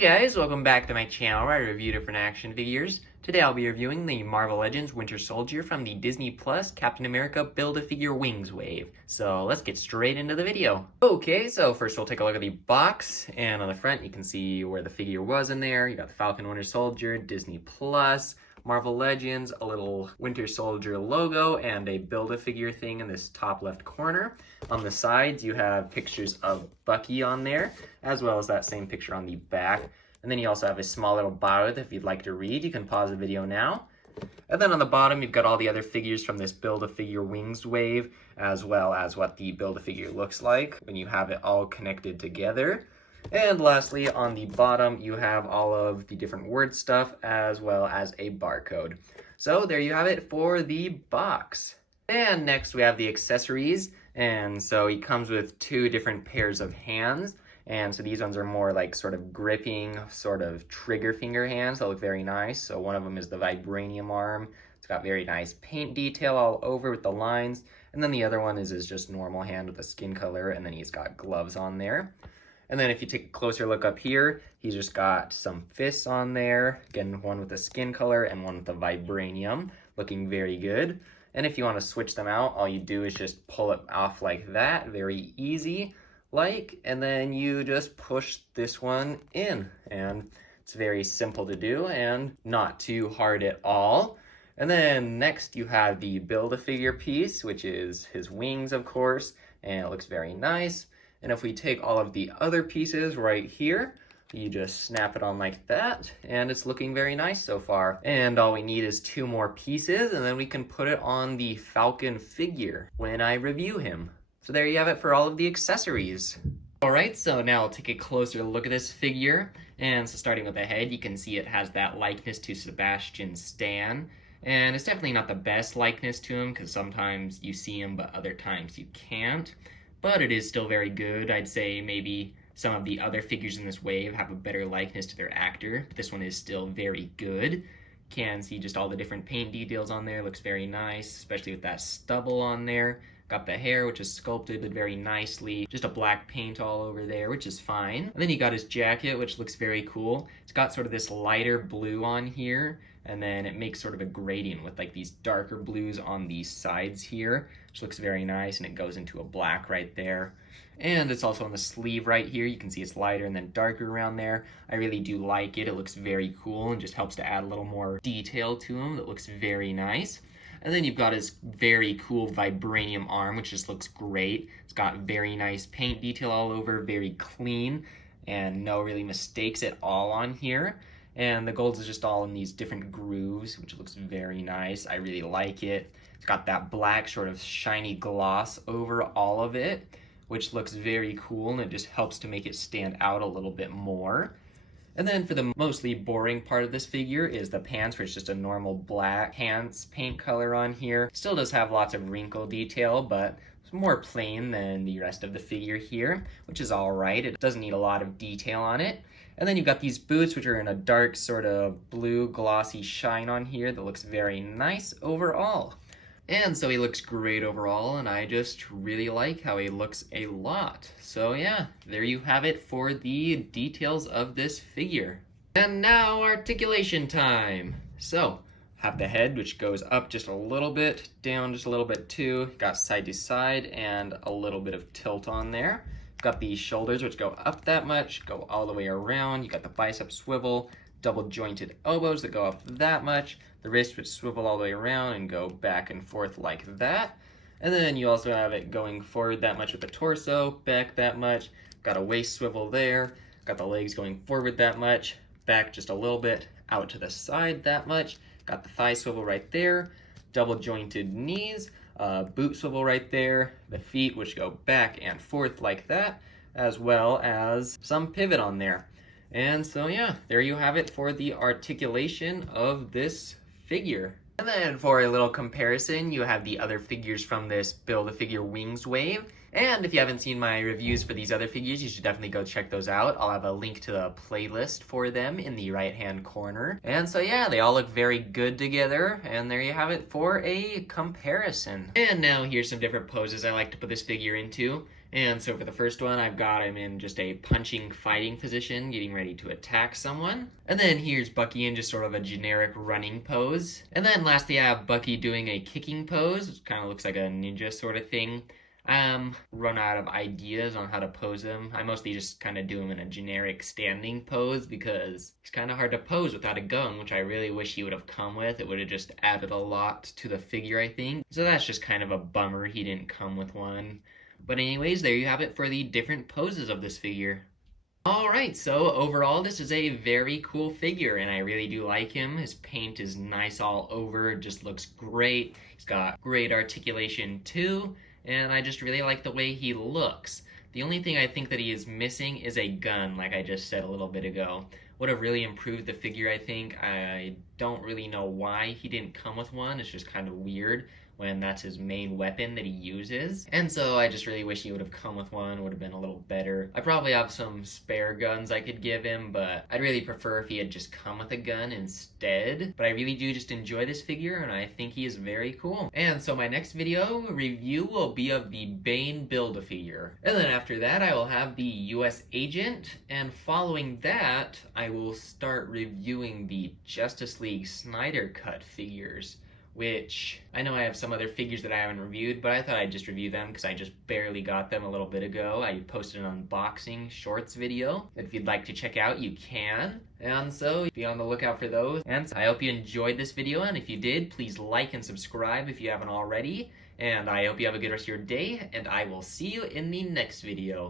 Hey guys, welcome back to my channel where I review different action figures. Today I'll be reviewing the Marvel Legends Winter Soldier from the Disney Plus Captain America Build-A-Figure Wings wave. So let's get straight into the video. Okay, so first we'll take a look at the box, and on the front you can see where the figure was in there. You got the Falcon Winter Soldier, Disney Plus, Marvel Legends, a little Winter Soldier logo, and a Build-A-Figure thing in this top left corner. On the sides you have pictures of Bucky on there, as well as that same picture on the back. And then you also have a small little bio if you'd like to read. You can pause the video now. And then on the bottom, you've got all the other figures from this Build-A-Figure Wings wave, as well as what the Build-A-Figure looks like when you have it all connected together. And lastly, on the bottom, you have all of the different word stuff, as well as a barcode. So there you have it for the box. And next we have the accessories. And so he comes with two different pairs of hands. And so these ones are more like sort of gripping, sort of trigger finger hands that look very nice. So one of them is the vibranium arm. It's got very nice paint detail all over with the lines. And then the other one is just normal hand with a skin color, and then he's got gloves on there. And then if you take a closer look up here, he's just got some fists on there. Again, one with the skin color and one with the vibranium, looking very good. And if you want to switch them out, all you do is just pull it off like that, very easy. And then you just push this one in, and it's very simple to do and not too hard at all. And then next you have the Build-A-Figure piece, which is his wings, of course, and it looks very nice. And if we take all of the other pieces right here, you just snap it on like that, and it's looking very nice so far. And all we need is two more pieces, and then we can put it on the Falcon figure when I review him. So there you have it for all of the accessories. Alright, so now I'll take a closer look at this figure. And so starting with the head, you can see it has that likeness to Sebastian Stan. And it's definitely not the best likeness to him, because sometimes you see him, but other times you can't. But it is still very good. I'd say maybe some of the other figures in this wave have a better likeness to their actor, but this one is still very good. Can see just all the different paint details on there. Looks very nice, especially with that stubble on there. Got the hair, which is sculpted very nicely. Just a black paint all over there, which is fine. And then you got his jacket, which looks very cool. It's got sort of this lighter blue on here, and then it makes sort of a gradient with like these darker blues on these sides here, which looks very nice, and it goes into a black right there. And it's also on the sleeve right here. You can see it's lighter and then darker around there. I really do like it. It looks very cool and just helps to add a little more detail to him. That looks very nice. And then you've got his very cool vibranium arm, which just looks great. It's got very nice paint detail all over, very clean, and no really mistakes at all on here. And the gold is just all in these different grooves, which looks very nice. I really like it. It's got that black sort of shiny gloss over all of it, which looks very cool, and it just helps to make it stand out a little bit more. And then for the mostly boring part of this figure is the pants, where it's just a normal black pants paint color on here. Still does have lots of wrinkle detail, but it's more plain than the rest of the figure here, which is all right. It doesn't need a lot of detail on it. And then you've got these boots, which are in a dark sort of blue glossy shine on here that looks very nice overall. And so he looks great overall, and I just really like how he looks a lot. So yeah, there you have it for the details of this figure. And now articulation time. So, have the head, which goes up just a little bit, down just a little bit too. Got side to side and a little bit of tilt on there. Got the shoulders, which go up that much, go all the way around. You got the bicep swivel, double jointed elbows that go up that much. The wrist would swivel all the way around and go back and forth like that. And then you also have it going forward that much with the torso, back that much. Got a waist swivel there. Got the legs going forward that much, back just a little bit, out to the side that much. Got the thigh swivel right there. Double jointed knees, boot swivel right there. The feet, which go back and forth like that, as well as some pivot on there. And so yeah, there you have it for the articulation of this figure. And then for a little comparison, you have the other figures from this Build-A-Figure Wings wave. And if you haven't seen my reviews for these other figures, you should definitely go check those out. I'll have a link to the playlist for them in the right-hand corner. And so yeah, they all look very good together, and there you have it for a comparison. And now here's some different poses I like to put this figure into. And so for the first one, I've got him in just a punching fighting position, getting ready to attack someone. And then here's Bucky in just sort of a generic running pose. And then lastly, I have Bucky doing a kicking pose, which kind of looks like a ninja sort of thing. Run out of ideas on how to pose him. I mostly just kind of do him in a generic standing pose because it's kind of hard to pose without a gun, which I really wish he would have come with. It would have just added a lot to the figure, I think. So that's just kind of a bummer he didn't come with one. But anyways, there you have it for the different poses of this figure. Alright, so overall this is a very cool figure and I really do like him. His paint is nice all over, just looks great. He's got great articulation too, and I just really like the way he looks. The only thing I think that he is missing is a gun, like I just said a little bit ago. Would have really improved the figure, I think. I don't really know why he didn't come with one. It's just kind of weird when that's his main weapon that he uses. And so I just really wish he would have come with one, would have been a little better. I probably have some spare guns I could give him, but I'd really prefer if he had just come with a gun instead. But I really do just enjoy this figure and I think he is very cool. And so my next video review will be of the Bane Build-A-Figure. And then after that I will have the US Agent, and following that I will start reviewing the Justice League Snyder Cut figures, which I know I have some other figures that I haven't reviewed, but I thought I'd just review them because I just barely got them a little bit ago. I posted an unboxing shorts video that if you'd like to check out, you can. And so be on the lookout for those. And so I hope you enjoyed this video, and if you did, please like and subscribe if you haven't already. And I hope you have a good rest of your day, and I will see you in the next video.